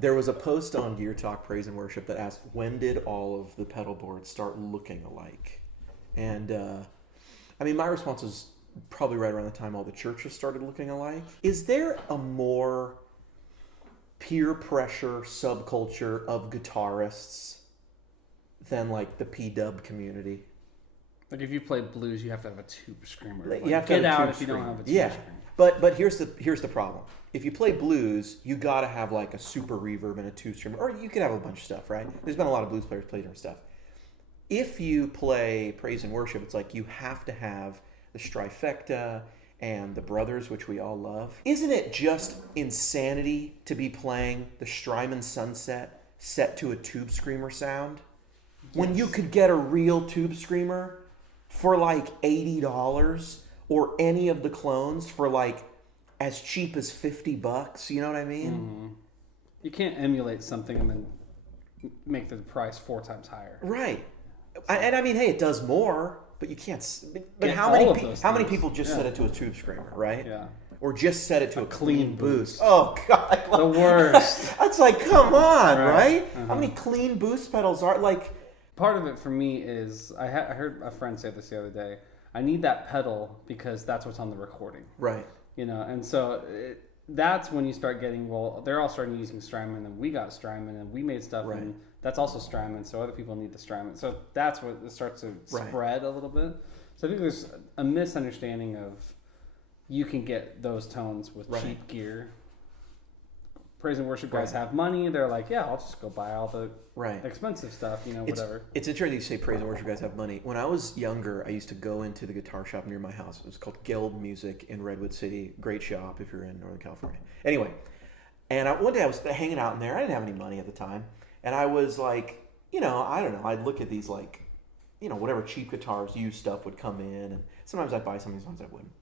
There was a post on Gear Talk Praise and Worship that asked, when did all of the pedal boards start looking alike? And, my response is probably right around the time all the churches started looking alike. Is there a more peer pressure subculture of guitarists than, like, the P-dub community? Like, if you play blues, you have to have a tube screamer. Like, you have to get have a out tube if you don't have a tube screamer. screamer. But here's the problem. If you play blues, you got to have like a super reverb and a tube screamer, or you could have a bunch of stuff, right? There's been a lot of blues players play different stuff. If you play praise and worship, it's like you have to have the Strifecta and the Brothers, which we all love. Isn't it just insanity to be playing the Strymon Sunset set to a tube screamer sound? Yes. When you could get a real tube screamer for like $80, or any of the clones for like as cheap as $50, you know what I mean? Mm-hmm. You can't emulate something and then make the price 4 times higher. Right. Hey, it does more, but you can't. But how many people just set it to a tube screamer, right? Yeah. Or just set it to a clean boost. Oh God, the worst. That's like, come on, right? Uh-huh. How many clean boost pedals are like? Part of it for me is I heard a friend say this the other day. I need that pedal because that's what's on the recording. Right. And so that's when you start getting, well, they're all starting using Strymon, and we got Strymon, and we made stuff, and that's also Strymon, so other people need the Strymon. So that's what it starts to spread a little bit. So I think there's a misunderstanding of you can get those tones with cheap gear. Praise and worship guys have money. They're like, yeah, I'll just go buy all the expensive stuff, whatever. It's interesting you say praise and worship guys have money. When I was younger, I used to go into the guitar shop near my house. It was called Geld Music in Redwood City. Great shop if you're in Northern California. Anyway, and one day I was hanging out in there. I didn't have any money at the time. And I was like, I don't know. I'd look at these like, whatever cheap guitars, used stuff would come in. And sometimes I'd buy something, sometimes I wouldn't.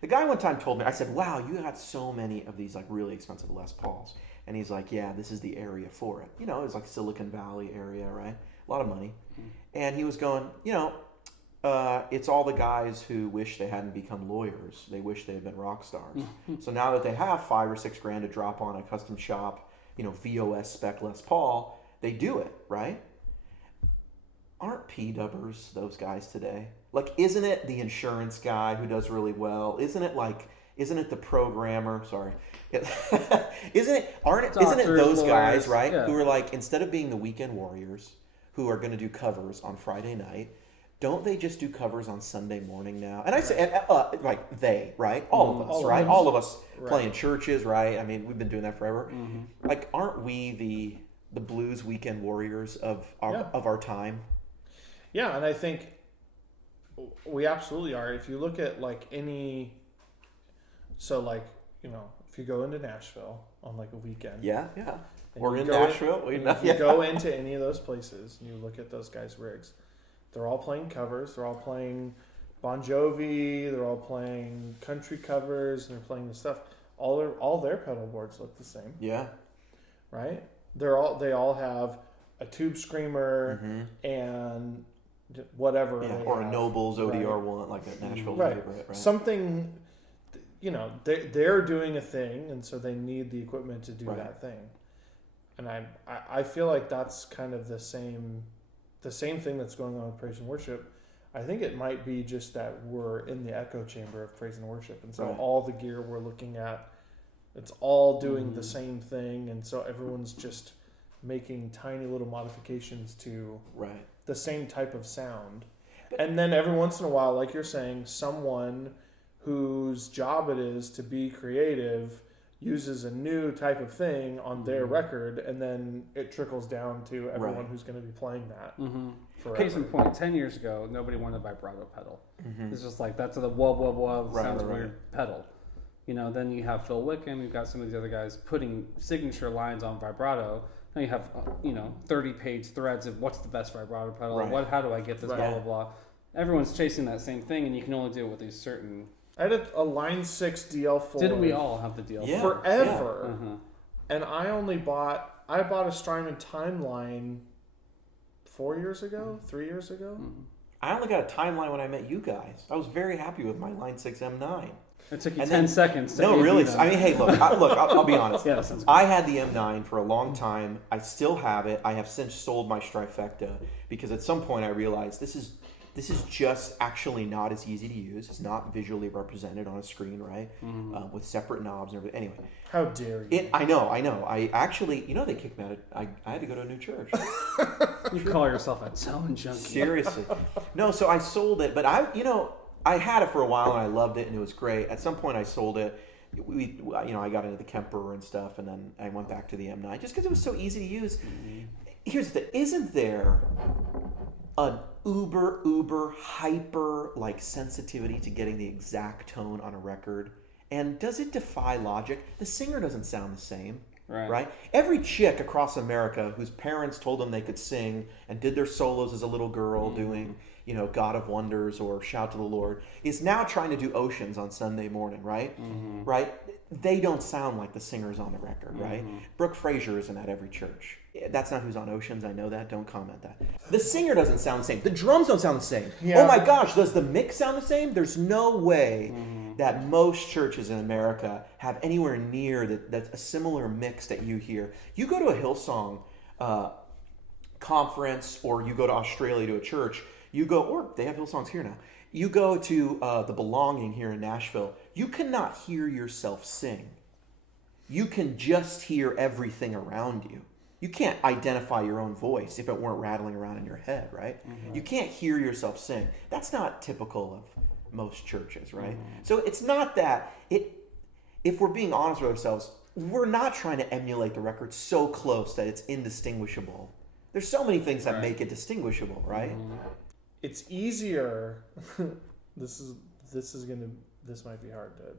The guy one time told me, I said, wow, you got so many of these like really expensive Les Pauls. And he's like, yeah, this is the area for it. It's like Silicon Valley area, right? A lot of money. Mm-hmm. And he was going, it's all the guys who wish they hadn't become lawyers. They wish they had been rock stars. Mm-hmm. So now that they have $5 or $6 grand to drop on a custom shop, VOS spec Les Paul, they do it, right? Aren't P-dubbers those guys today? Like, isn't it the insurance guy who does really well? Isn't it the programmer? Sorry. Isn't it those guys, right? Yeah. Who are like, instead of being the weekend warriors who are going to do covers on Friday night, don't they just do covers on Sunday morning now? And I say, like they, right? All of us, right? All of us play in churches, right? We've been doing that forever. Mm-hmm. Like, aren't we the blues weekend warriors of our time? Yeah, and I think we absolutely are. If you look at if you go into Nashville on like a weekend. Yeah. Or in Nashville. If you go into any of those places and you look at those guys' rigs, they're all playing covers. They're all playing Bon Jovi. They're all playing country covers. And they're playing the stuff. All their pedal boards look the same. Yeah. Right? They all have a tube screamer and whatever. Yeah, or a Nobles ODR one, like a Nashville favorite. Right? Something, they're doing a thing, and so they need the equipment to do that thing. And I feel like that's kind of the same thing that's going on with praise and worship. I think it might be just that we're in the echo chamber of praise and worship, and so all the gear we're looking at, it's all doing the same thing, and so everyone's just making tiny little modifications to the same type of sound. And then every once in a while, like you're saying, someone whose job it is to be creative uses a new type of thing on their record, and then it trickles down to everyone who's going to be playing that. Mm-hmm. Case in point, 10 years ago, nobody wanted a vibrato pedal. Mm-hmm. It's just like, that's the whoa, whoa, whoa, sounds weird pedal. Then you have Phil Wickham, you've got some of these other guys putting signature lines on vibrato. Now you have, 30-page threads of what's the best vibrato pedal, how do I get this, blah, blah, blah. Everyone's chasing that same thing, and you can only do it with these certain... I had a Line 6 DL4. Didn't we all have the DL4? Yeah. Forever. Yeah. And I bought a Strymon Timeline 4 years ago, 3 years ago. I only got a Timeline when I met you guys. I was very happy with my Line 6 M9. It took you 10 seconds to No, really. them. I mean, hey, I'll be honest. Yeah, that sounds good. I had the M9 for a long time. I still have it. I have since sold my Strifecta because at some point I realized this is just actually not as easy to use. It's not visually represented on a screen, right? With separate knobs and everything. Anyway. How dare you? I know. I actually, they kicked me out. I had to go to a new church. You call yourself a tone junkie. Seriously. No, so I sold it, but I had it for a while and I loved it and it was great. At some point I sold it. I got into the Kemper and stuff, and then I went back to the M9 just because it was so easy to use. Here's the thing. Isn't there an uber hyper sensitivity to getting the exact tone on a record? And does it defy logic? The singer doesn't sound the same, right? Every chick across America whose parents told them they could sing and did their solos as a little girl doing, God of Wonders or Shout to the Lord, is now trying to do Oceans on Sunday morning, right? Right? They don't sound like the singers on the record, right? Brooke Fraser isn't at every church. That's not who's on Oceans. I know that. Don't comment that. The singer doesn't sound the same. The drums don't sound the same. Yeah. Oh my gosh, does the mix sound the same? There's no way that most churches in America have anywhere near that a similar mix that you hear. You go to a Hillsong conference, or you go to Australia to a church, or they have Hillsongs here now. You go to the Belonging here in Nashville, you cannot hear yourself sing. You can just hear everything around you. You can't identify your own voice if it weren't rattling around in your head, right? You can't hear yourself sing. That's not typical of most churches, right? So it's not that if we're being honest with ourselves, we're not trying to emulate the record so close that it's indistinguishable. There's so many things that make it distinguishable, right? It's easier. This might be hard to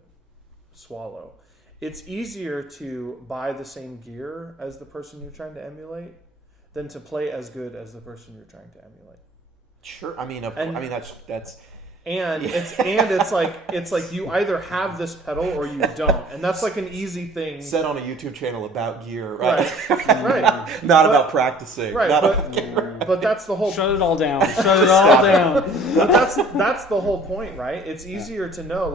swallow. It's easier to buy the same gear as the person you're trying to emulate than to play as good as the person you're trying to emulate. Sure. I mean, that's. And it's like you either have this pedal or you don't, and that's like an easy thing. Said on a YouTube channel about gear, right? Right. Not about practicing. Right. But that's the whole. Shut it all down. Shut it all down. But that's the whole point, right? It's easier to know,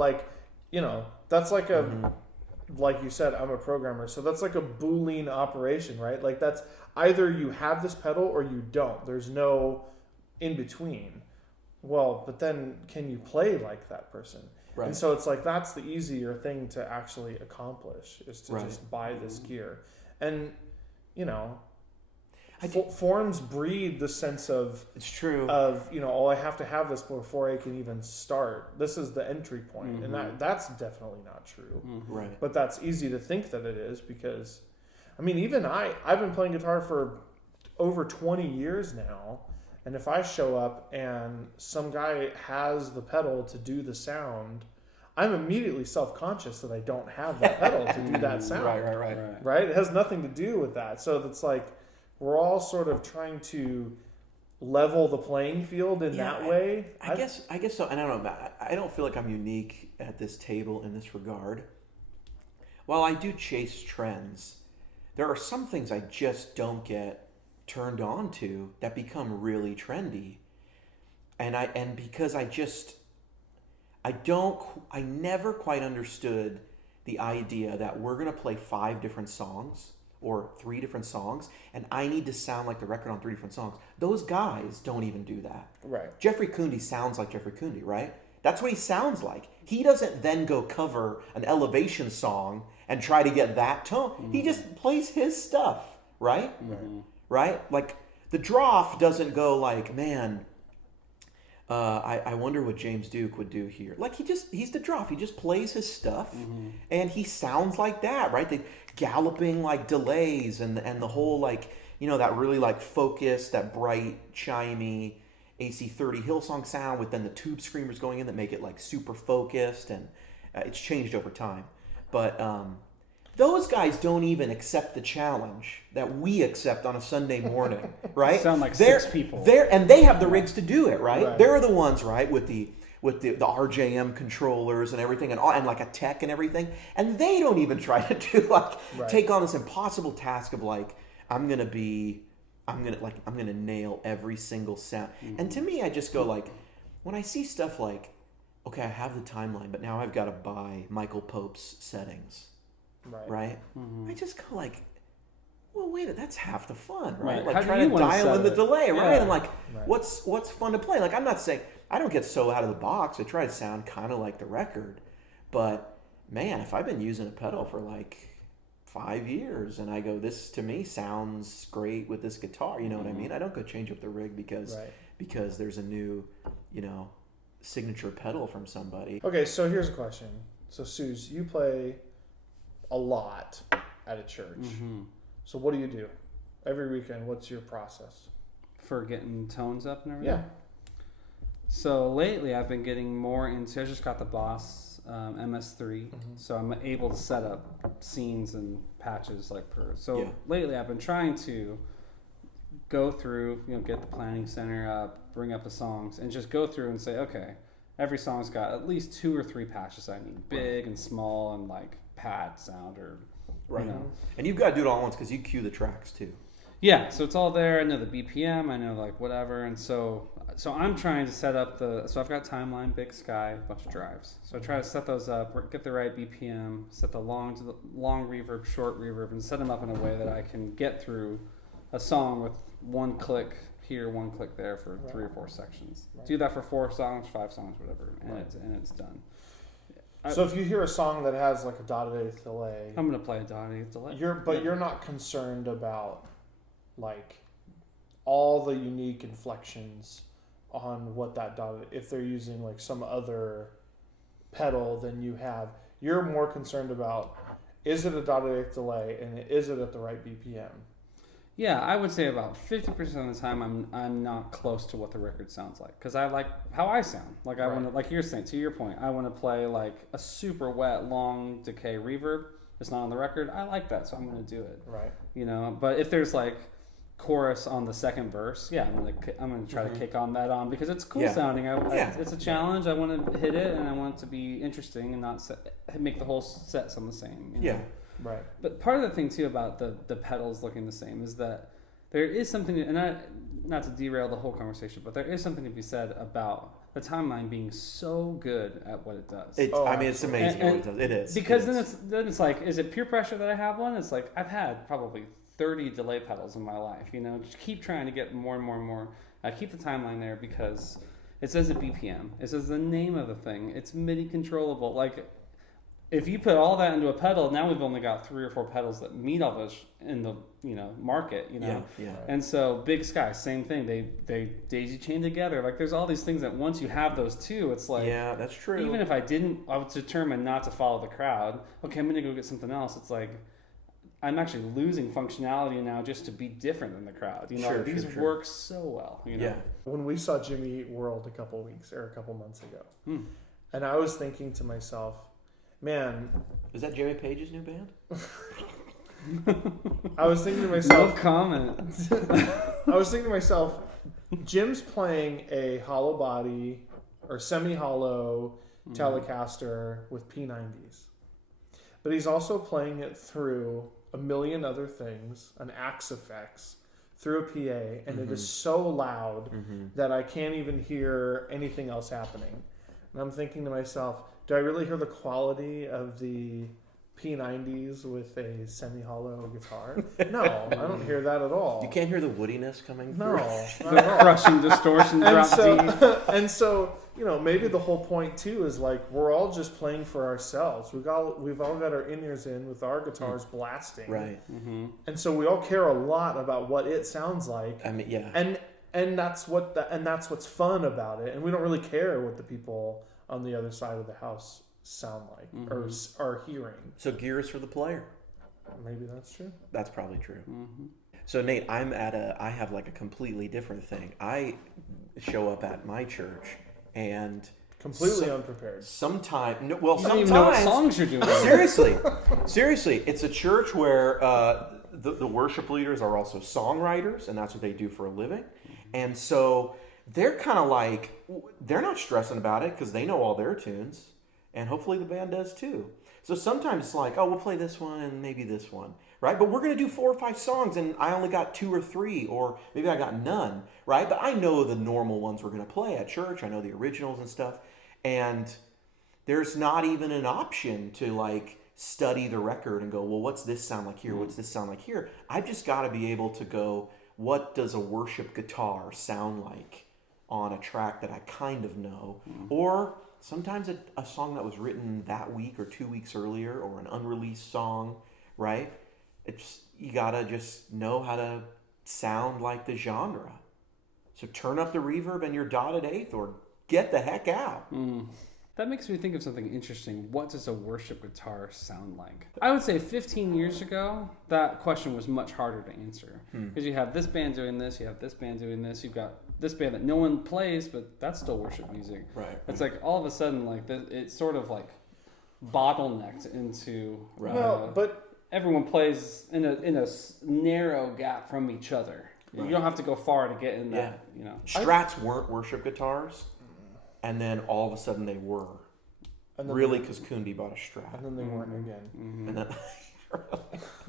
that's like a. Like you said, I'm a programmer, so that's like a Boolean operation, right? Like that's either you have this pedal or you don't. There's no in between. Well, but then can you play like that person? Right. And so it's like that's the easier thing to actually accomplish is to just buy this gear. And, forms breed the sense of it's true of I have to have this before I can even start. This is the entry point, and that's definitely not true. Right. But that's easy to think that it is because, even I've been playing guitar for over 20 years now, and if I show up and some guy has the pedal to do the sound, I'm immediately self-conscious that I don't have that pedal to do that sound. Right. It has nothing to do with that. So it's like. We're all sort of trying to level the playing field in that way. I guess so. And I don't know. I don't feel like I'm unique at this table in this regard. While I do chase trends, there are some things I just don't get turned on to that become really trendy. And because I never quite understood the idea that we're going to play 5 different songs or 3 different songs, and I need to sound like the record on 3 different songs. Those guys don't even do that. Right. Jeffrey Coondy sounds like Jeffrey Coondy, right? That's what he sounds like. He doesn't then go cover an Elevation song and try to get that tone. He just plays his stuff, right? Right? Like, the Droff doesn't go like, man, I wonder what James Duke would do here. Like, he's the Droff. He just plays his stuff, and he sounds like that, right? The galloping, delays and the whole, that really, focused, that bright, chimey AC30 Hillsong sound with then the tube screamers going in that make it, super focused, and it's changed over time. But those guys don't even accept the challenge that we accept on a Sunday morning, right? Sound like 6 people. And they have the rigs to do it, right? They're the ones, right, with the RJM controllers and everything, and like a tech and everything, and they don't even try to do take on this impossible task of I'm gonna nail every single sound. And to me, I just go when I see stuff like okay, I have the timeline, but now I've got to buy Michael Pope's settings, right? Mm-hmm. I just go like, well, wait, that's half the fun, right? Like How trying to dial in the delay, right? And like, what's fun to play? Like, I'm not saying I don't get so out of the box. I try to sound kind of like the record, but man, if I've been using a pedal for like 5 years and I go, this to me sounds great with this guitar, you know what I mean? I don't go change up the rig because there's a new, signature pedal from somebody. Okay, so here's a question. So Suze, you play a lot at a church. Mm-hmm. So what do you do every weekend? What's your process for getting tones up and everything? Yeah. So lately I've been getting more into, I just got the Boss MS3, so I'm able to set up scenes and patches lately I've been trying to go through, get the planning center up, bring up the songs, and just go through and say, okay, every song's got at least 2 or 3 patches I need, big and small and like pad sound or And you've got to do it all at once because you cue the tracks too. Yeah, so it's all there. I know the BPM, I know like whatever, and so I'm trying to set up so I've got timeline, big sky, a bunch of drives. So I try to set those up, get the right BPM, set the long reverb, short reverb, and set them up in a way that I can get through a song with 1 click here, 1 click there for 3 or 4 sections. Do that for 4 songs, 5 songs, whatever, and it's done. So if you hear a song that has like a dotted eighth delay, I'm gonna play a dotted eighth delay. You're not concerned about like all the unique inflections on what that dotted. If they're using like some other pedal than you have, you're more concerned about, is it a dotted eighth delay and is it at the right BPM? Yeah, I would say about 50% of the time I'm not close to what the record sounds like because I like how I sound. Like I want to, like you're saying, to your point, I want to play like a super wet, long decay reverb. It's not on the record. I like that, so I'm going to do it. Right. But if there's like chorus on the second verse, I'm gonna try to kick on that on because it's cool sounding. It's a challenge. I want to hit it and I want it to be interesting and not make the whole set sound the same. Right. But part of the thing too about the pedals looking the same is that there is something, and not to derail the whole conversation, but there is something to be said about the timeline being so good at what it does. It's amazing what it does. It is. Because then it's like, is it peer pressure that I have one? It's like I've had probably 30 delay pedals in my life. Just keep trying to get more and more and more. I keep the timeline there because it says a BPM. It says the name of the thing. It's MIDI controllable. Like, if you put all that into a pedal, now we've only got 3 or 4 pedals that meet all those in the market. And so Big Sky, same thing. They daisy chain together. Like there's all these things that once you have those two, it's like that's true. Even if I was determined not to follow the crowd. Okay, I'm gonna go get something else. It's like I'm actually losing functionality now just to be different than the crowd. These work so well. Yeah. When we saw Jimmy Eat World a couple months ago, and I was thinking to myself, man, is that Jimmy Page's new band? I was thinking to myself, no comment. I was thinking to myself, Jim's playing a hollow body or semi-hollow Telecaster with P90s, but he's also playing it through a million other things, an Axe effects, through a PA, and it is so loud that I can't even hear anything else happening. And I'm thinking to myself, do I really hear the quality of the P90s with a semi-hollow guitar? No, I don't hear that at all. You can't hear the woodiness coming through? No, not at all. Crushing distortion drop D. And so, maybe the whole point too is like we're all just playing for ourselves. We've all got our in-ears in with our guitars blasting. Right. And so we all care a lot about what it sounds like. I mean, yeah. And that's what's fun about it. And we don't really care what the people on the other side of the house sound like or are hearing. So gear is for the player. Maybe that's true. That's probably true. So Nate, I have like a completely different thing. I show up at my church and completely unprepared. Sometimes you don't even know what songs you're doing. Seriously, it's a church where the worship leaders are also songwriters, and that's what they do for a living. And so they're kind of like, they're not stressing about it because they know all their tunes, and hopefully the band does too. So sometimes it's like, oh, we'll play this one and maybe this one, right? But we're going to do 4 or 5 songs, and I only got 2 or 3, or maybe I got none, right? But I know the normal ones we're going to play at church. I know the originals and stuff. And there's not even an option to like study the record and go, well, what's this sound like here? What's this sound like here? I've just got to be able to go, what does a worship guitar sound like on a track that I kind of know? Or sometimes a song that was written that week or 2 weeks earlier, or an unreleased song, right? You got to just know how to sound like the genre. So turn up the reverb and your dotted eighth, or get the heck out. That makes me think of something interesting. What does a worship guitar sound like? I would say 15 years ago, that question was much harder to answer. Because you have this band doing this, you have this band doing this, you've got this band that no one plays, but that's still worship music. Right. It's like all of a sudden, like it's sort of like bottlenecked into. Well, but everyone plays in a narrow gap from each other. Right. You don't have to go far to get in that. You know, Strats weren't worship guitars, and then all of a sudden they were. And really, because Kundi bought a Strat, and then they weren't again. And then,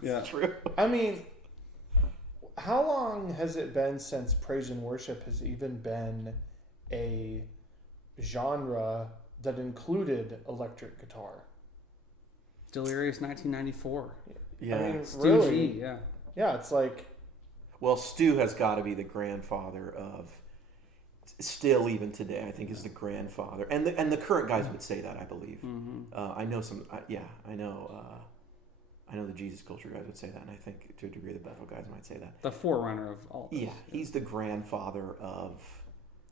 yeah, it's true. I mean, how long has it been since praise and worship has even been a genre that included electric guitar? Delirious 1994. Yeah, I mean, Stu really, G, yeah. Yeah, it's like. Well, Stu has got to be the grandfather of, still even today, I think is the grandfather, and the current guys would say that, I believe. I know some, I know the Jesus Culture guys would say that, and I think to a degree the Bethel guys might say that. The forerunner of all this. Yeah, he's the grandfather of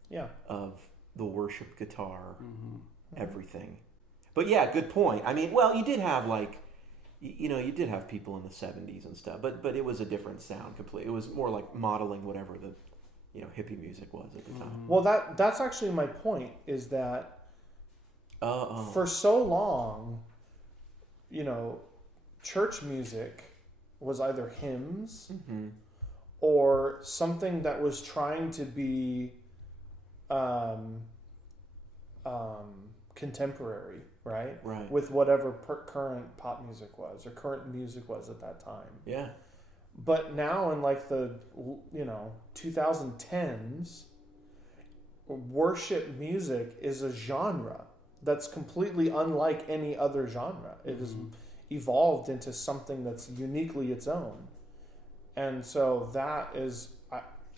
the worship guitar, everything. But yeah, good point. I mean, well, you did have like, you did have people in the 70s and stuff, but it was a different sound completely. It was more like modeling whatever the, hippie music was at the time. Well, that's actually my point, is that for so long, church music was either hymns or something that was trying to be contemporary, right? Right. With whatever current pop music was or current music was at that time. Yeah. But now in like the 2010s, worship music is a genre that's completely unlike any other genre. It has evolved into something that's uniquely its own. And so that is,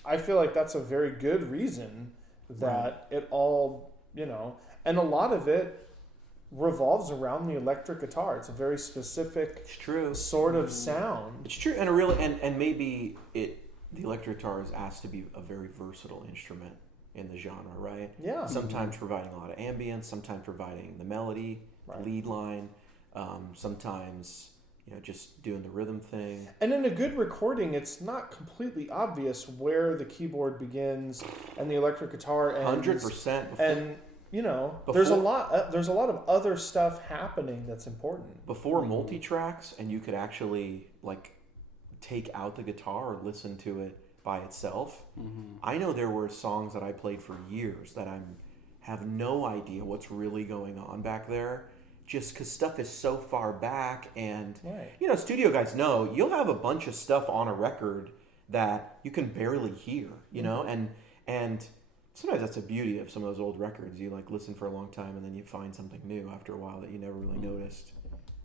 I feel like that's a very good reason that it all, and a lot of it revolves around the electric guitar. It's a very specific sort of sound. It's true, and and maybe the electric guitar is asked to be a very versatile instrument in the genre, right? Yeah. Sometimes providing a lot of ambience, sometimes providing the melody, lead line, sometimes just doing the rhythm thing. And in a good recording, it's not completely obvious where the keyboard begins and the electric guitar ends. 100%. And there's a lot of other stuff happening that's important. Before multi-tracks, and you could actually take out the guitar or listen to it by itself. I know there were songs that I played for years that I have no idea what's really going on back there, just because stuff is so far back. And studio guys know you'll have a bunch of stuff on a record that you can barely hear, and sometimes that's the beauty of some of those old records. You listen for a long time, and then you find something new after a while that you never really noticed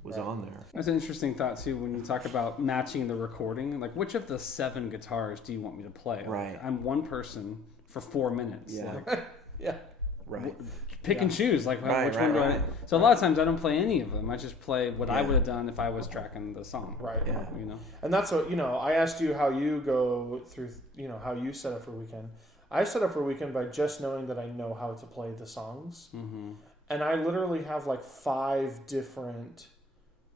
was on there. That's an interesting thought too when you talk about matching the recording. Like, which of the 7 guitars do you want me to play? Right. I'm one person for 4 minutes. Yeah. Yeah. Right. Pick and choose. Which one do I? So a lot of times I don't play any of them. I just play what I would have done if I was tracking the song. Right. Yeah. And that's what I asked you how you go through. How you set up for Weekend. I set up for Weekend by just knowing that I know how to play the songs, and I literally have 5 different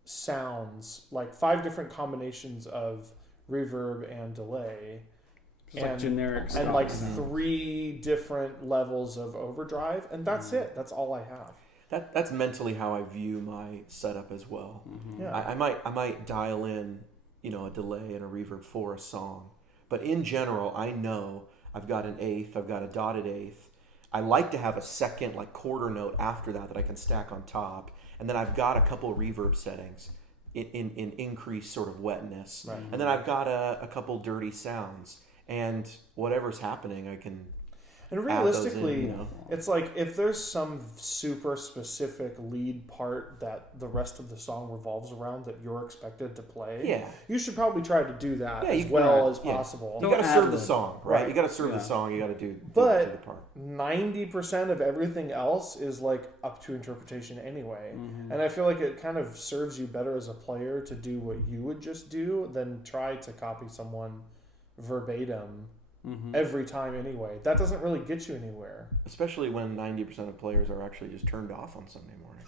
sounds, 5 different combinations of reverb and delay, and generic stuff. And 3 different levels of overdrive, and that's it. That's all I have. That's mentally how I view my setup as well. Yeah. I might dial in, a delay and a reverb for a song, but in general, I know I've got an eighth, I've got a dotted eighth. I like to have a second quarter note after that I can stack on top, and then I've got a couple of reverb settings in increased sort of wetness, and then I've got a couple dirty sounds, and whatever's happening, I can And realistically, it's like if there's some super specific lead part that the rest of the song revolves around that you're expected to play, you should probably try to do that as well as possible. You got to serve the song, right? You got to serve the song. You got to do the part. 90% of everything else is like up to interpretation anyway. And I feel like it kind of serves you better as a player to do what you would just do than try to copy someone verbatim every time anyway. That doesn't really get you anywhere. Especially when 90% of players are actually just turned off on Sunday morning.